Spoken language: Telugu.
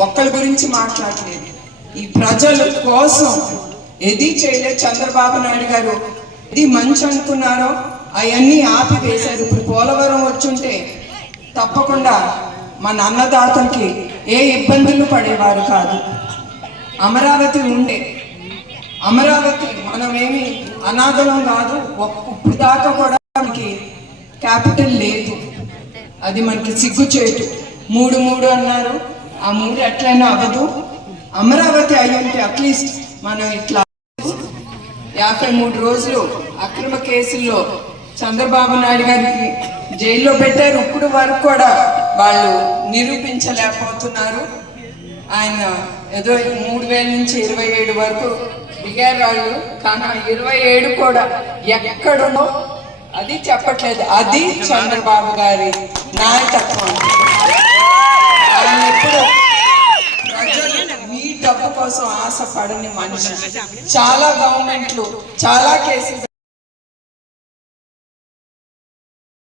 ఒక్కరి గురించి మాట్లాడలేదు. ఈ ప్రజల కోసం ఏది చేయలేదు చంద్రబాబు నాయుడు గారు. ఇది మంచి అనుకున్నారో అవన్నీ ఆపివేశారు. ఇప్పుడు పోలవరం వచ్చుంటే తప్పకుండా మన అన్నదాతలకి ఏ ఇబ్బందులు పడేవారు కాదు. అమరావతి ఉండే. అమరావతి మనమేమి అనాథలం కాదు. ఇప్పుడు దాకా కూడా మనకి క్యాపిటల్ లేదు. అది మనకి సిగ్గుచేటు. మూడు మూడు అన్నారు. ఆ మూడు ఎట్లయినా అవ్వదు. అమరావతి అయి ఉంటే అట్లీస్ట్ మనం ఇట్లా యాభై మూడు రోజులు అక్రమ కేసుల్లో చంద్రబాబు నాయుడు గారికి జైల్లో పెట్టారు. ఇప్పుడు వరకు కూడా వాళ్ళు నిరూపించలేకపోతున్నారు. ఆయన ఏదో మూడు వేల నుంచి ఇరవై ఏడు వరకు దిగారు వాళ్ళు. కానీ ఇరవై ఏడు కూడా ఎక్కడుందో అది చెప్పట్లేదు. అది చంద్రబాబు గారి నాయకత్వం ఆయన ఎప్పుడు ప్రజలు మీ డబ్బు కోసం ఆశపడని మనిషి. చాలా గవర్నమెంట్లు చాలా కేసులు